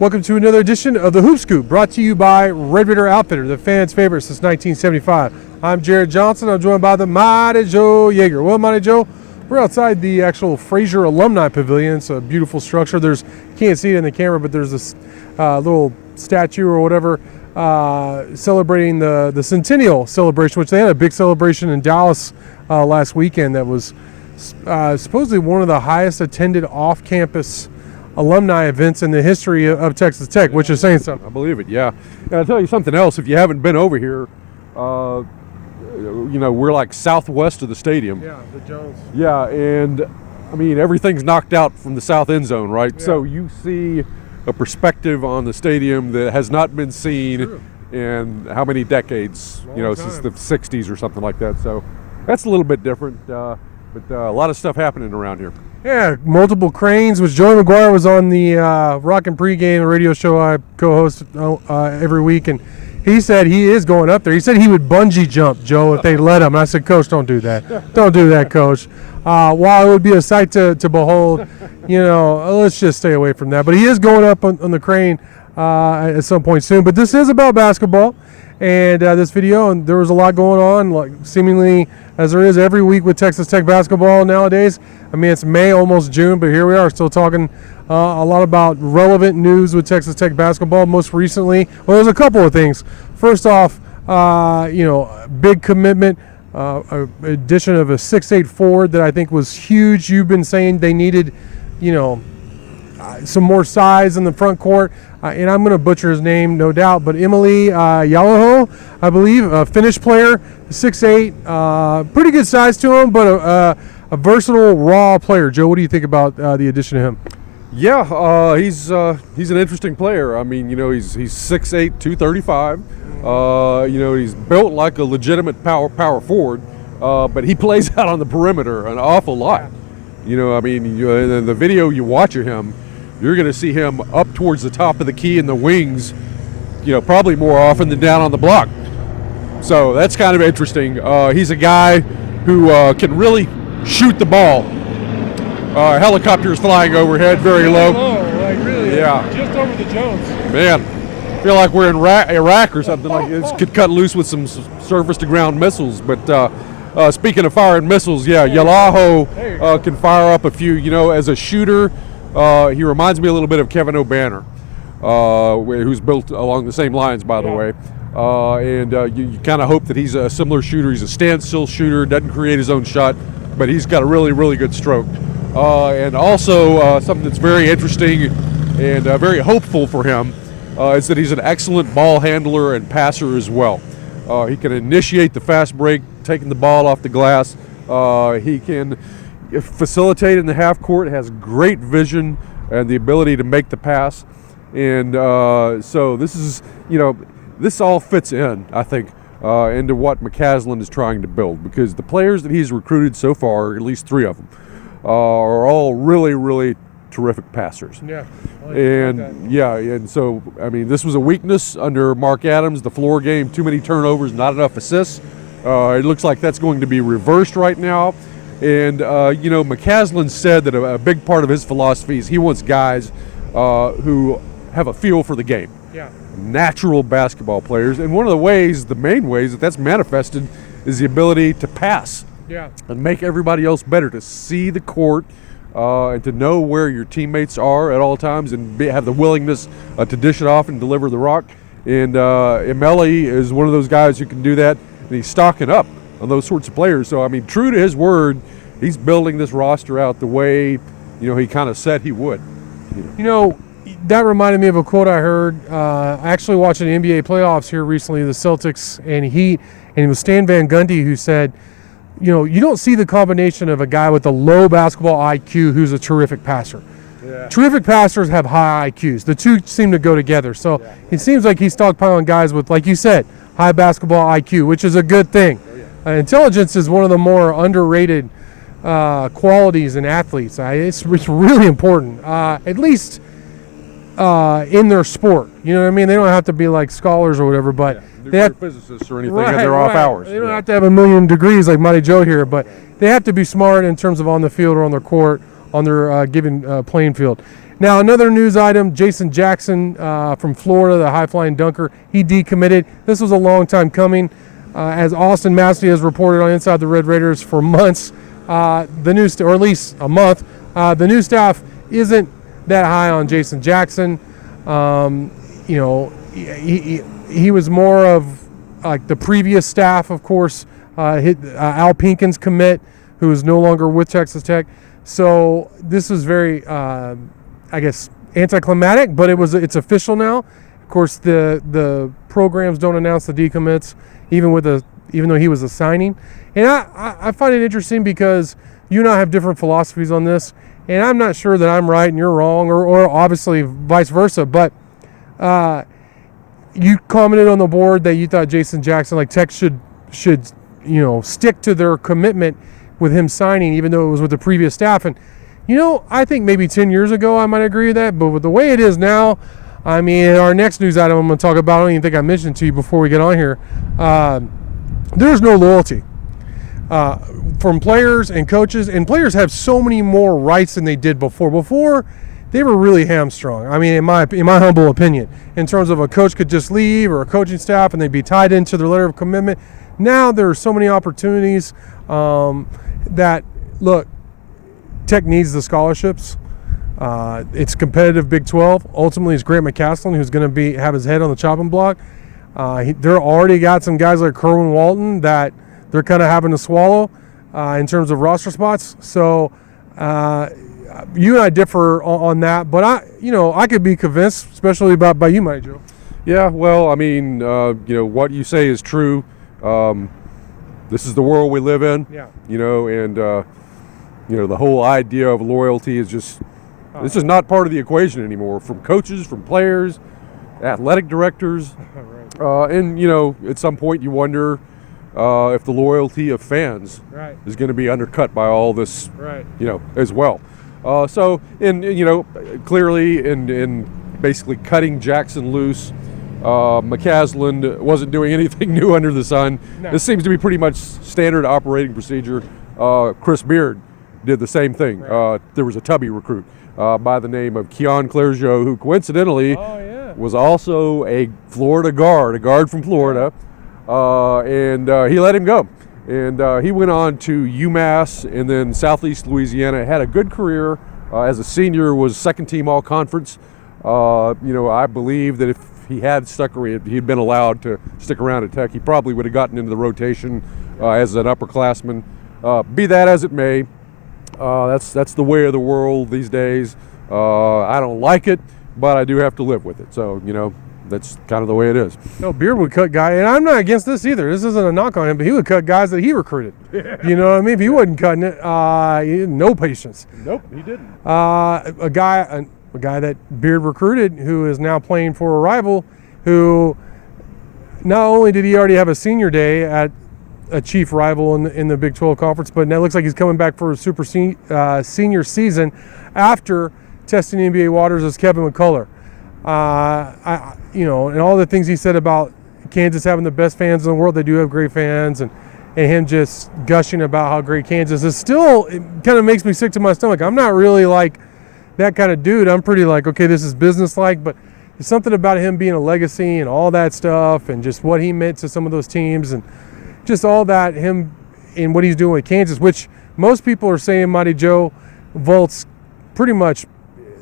Welcome to another edition of the Hoop Scoop, brought to you by Red Raider Outfitter, the fans' favorite since 1975. I'm Jared Johnson. I'm joined by the Mighty Joe Yeager. Well, Mighty Joe, we're outside the actual Fraser Alumni Pavilion. It's a beautiful structure. You can't see it in the camera, but there's this little statue or whatever celebrating the centennial celebration, which they had a big celebration in Dallas last weekend that was supposedly one of the highest attended off-campus alumni events in the history of Texas Tech, which is saying something. I believe it, yeah. And I'll tell you something else. If you haven't been over here, we're like southwest of the stadium. Yeah, the Jones. Yeah, and I mean, everything's knocked out from the south end zone, right? Yeah. So you see a perspective on the stadium that has not been seen True. in how many decades, Long since time. the 60s or something like that. So that's a little bit different, but a lot of stuff happening around here. Yeah, multiple cranes, which Joey McCullar was on the Rockin' Pregame, a radio show I co-host every week, and he said he is going up there. He said he would bungee jump, Joe, if they let him. And I said, Coach, don't do that. Don't do that, Coach. While it would be a sight to behold, let's just stay away from that. But he is going up on the crane at some point soon. But this is about basketball, and this video, and there was a lot going on, like seemingly as there is every week with Texas Tech basketball nowadays. I mean, it's May, almost June, but here we are still talking a lot about relevant news with Texas Tech basketball. Most recently, well, there's a couple of things. First off, big commitment, addition of a 6'8" forward that I think was huge. You've been saying they needed, some more size in the front court. And I'm going to butcher his name, no doubt, but Emily Yalaho, I believe, a Finnish player, 6'8", pretty good size to him, but a versatile, raw player. Joe, what do you think about the addition of him? Yeah, he's an interesting player. I mean, he's 6'8", 235. He's built like a legitimate power forward, but he plays out on the perimeter an awful lot. In the video you watch of him, you're going to see him up towards the top of the key in the wings, probably more often than down on the block. So that's kind of interesting. He's a guy who can really shoot the ball. Helicopters flying overhead, very low. Like really? Yeah. Just over the Jones. Man, I feel like we're in Iraq or something like this. Could cut loose with some surface-to-ground missiles. But speaking of firing missiles, Yalaho can fire up a few. As a shooter, he reminds me a little bit of Kevin O'Banner, who's built along the same lines, by the way. You kind of hope that he's a similar shooter. He's a standstill shooter, doesn't create his own shot, but he's got a really, really good stroke. And also something that's very interesting and very hopeful for him is that he's an excellent ball handler and passer as well. He can initiate the fast break, taking the ball off the glass. He can facilitate in the half court, has great vision and the ability to make the pass. And so this is, this all fits in, I think, into what McCaslin is trying to build, because the players that he's recruited so far, at least 3 of them, are all really, really terrific passers. Yeah. And so, I mean, this was a weakness under Mark Adams, the floor game, too many turnovers, not enough assists. It looks like that's going to be reversed right now. And, McCaslin said that a big part of his philosophy is he wants guys who have a feel for the game. Yeah. Natural basketball players. And one of the main ways that's manifested is the ability to pass. Yeah. And make everybody else better, to see the court and to know where your teammates are at all times and have the willingness to dish it off and deliver the rock. And Emeli is one of those guys who can do that, and he's stocking up on those sorts of players. So, I mean, true to his word, he's building this roster out the way, he kind of said he would. That reminded me of a quote I heard. I actually watched an NBA playoffs here recently, the Celtics and Heat, and it was Stan Van Gundy who said, you don't see the combination of a guy with a low basketball IQ who's a terrific passer. Yeah. Terrific passers have high IQs. The two seem to go together. So it seems like he's stockpiling guys with, like you said, high basketball IQ, which is a good thing. Intelligence is one of the more underrated qualities in athletes. It's really important, at least in their sport. You know what I mean? They don't have to be like scholars or whatever, but they have physicists or anything at their off hours. They don't have to have a million degrees like Mighty Joe here, but they have to be smart in terms of on the field or on their court, on their given playing field. Now, another news item, Jason Jackson from Florida, the high-flying dunker, he decommitted. This was a long time coming. As Austin Massey has reported on Inside the Red Raiders for months, or at least a month, the new staff isn't that high on Jason Jackson. He was more of like the previous staff, of course. Al Pinkins commit, who is no longer with Texas Tech. So this was very, anticlimactic, but it's official now. Of course, the programs don't announce the decommits, even though he was assigning. And I find it interesting because you and I have different philosophies on this, and I'm not sure that I'm right and you're wrong, or obviously vice versa. But you commented on the board that you thought Jason Jackson, like Tech, should stick to their commitment with him signing, even though it was with the previous staff. And I think maybe 10 years ago I might agree with that, but with the way it is now, I mean, our next news item I'm going to talk about, I don't even think I mentioned to you before we get on here, there's no loyalty from players and coaches, and players have so many more rights than they did before. Before, they were really hamstrung. I mean, in my humble opinion, in terms of a coach could just leave, or a coaching staff, and they'd be tied into their letter of commitment. Now there are so many opportunities that, look, Tech needs the scholarships. It's competitive Big 12. Ultimately, it's Grant McCaslin who's going to have his head on the chopping block. They're already got some guys like Kerwin Walton that they're kind of having to swallow in terms of roster spots. So you and I differ on that, but I could be convinced, especially by you, Mike Joe. Yeah, well, I mean, what you say is true. This is the world we live in. Yeah. And the whole idea of loyalty is just this is not part of the equation anymore. From coaches, from players, athletic directors, Right. and at some point you wonder if the loyalty of fans Right. is going to be undercut by all this, Right. as well. Clearly in basically cutting Jackson loose, McCaslin wasn't doing anything new under the sun. No. This seems to be pretty much standard operating procedure. Chris Beard did the same thing. Right. There was a Tubby recruit by the name of Keon Clergeot, who coincidentally was also a Florida guard, a guard from Florida, and he let him go. And he went on to UMass and then Southeast Louisiana, had a good career. As a senior, was second team all-conference. I believe that if he had stuck around, he'd been allowed to stick around at Tech, he probably would have gotten into the rotation as an upperclassman. Be that as it may, that's the way of the world these days. I don't like it, but I do have to live with it. So, that's kind of the way it is. No, Beard would cut guys, and I'm not against this either. This isn't a knock on him, but he would cut guys that he recruited. You know what I mean? If he wasn't cutting it, he had no patience. Nope, he didn't. A guy that Beard recruited, who is now playing for a rival, who not only did he already have a senior day at a chief rival in the Big 12 conference, but now it looks like he's coming back for a super senior season after testing NBA waters, as Kevin McCullar. And all the things he said about Kansas having the best fans in the world. They do have great fans, and him just gushing about how great Kansas is. Still, it kind of makes me sick to my stomach. I'm not really like that kind of dude. I'm pretty like, okay, this is business-like, but there's something about him being a legacy and all that stuff, and just what he meant to some of those teams, and just all that, him and what he's doing with Kansas, which most people are saying, Mighty Joe, Volts pretty much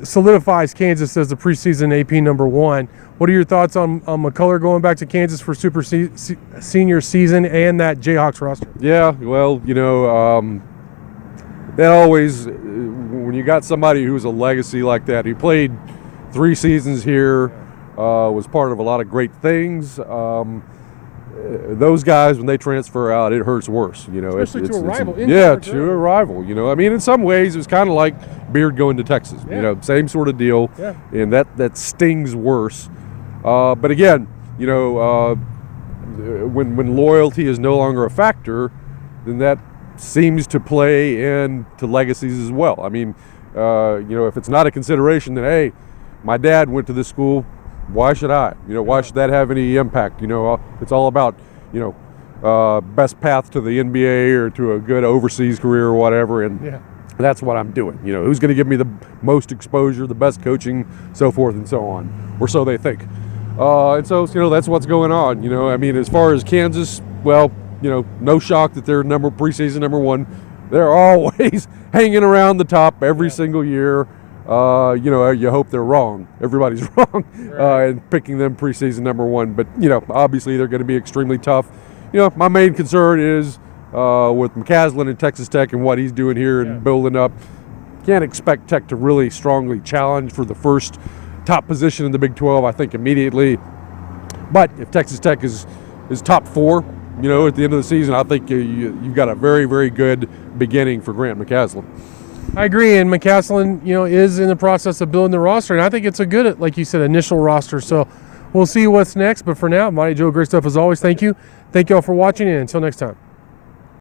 solidifies Kansas as the preseason AP number one. What are your thoughts on McCullar going back to Kansas for super senior season and that Jayhawks roster? Yeah, well, that always, when you got somebody who's a legacy like that, he played 3 seasons here, was part of a lot of great things. Those guys, when they transfer out, it hurts worse. Especially to a rival. To a rival. I mean, in some ways, it was kind of like Beard going to Texas. Yeah. Same sort of deal. Yeah. And that stings worse. But again, when loyalty is no longer a factor, then that seems to play into legacies as well. I mean, if it's not a consideration, then hey, my dad went to this school. Why should I? Why should that have any impact? It's all about, best path to the NBA or to a good overseas career or whatever. And That's what I'm doing. You know, who's going to give me the most exposure, the best coaching, so forth and so on, or so they think. And so, you know, that's what's going on. You know, I mean, as far as Kansas, well, you know, no shock that they're preseason number one. They're always hanging around the top every single year. You know, you hope they're wrong. Everybody's wrong and picking them preseason number one. But, you know, obviously they're going to be extremely tough. You know, my main concern is with McCaslin and Texas Tech and what he's doing here and building up. Can't expect Tech to really strongly challenge for the first top position in the Big 12, I think, immediately. But if Texas Tech is top four, you know, at the end of the season, I think you've got a very, very good beginning for Grant McCaslin. I agree, and McCaslin, you know, is in the process of building the roster, and I think it's a good, like you said, initial roster. So we'll see what's next. But for now, Mighty Joe, great stuff as always. Thank you. Thank you all for watching, and until next time.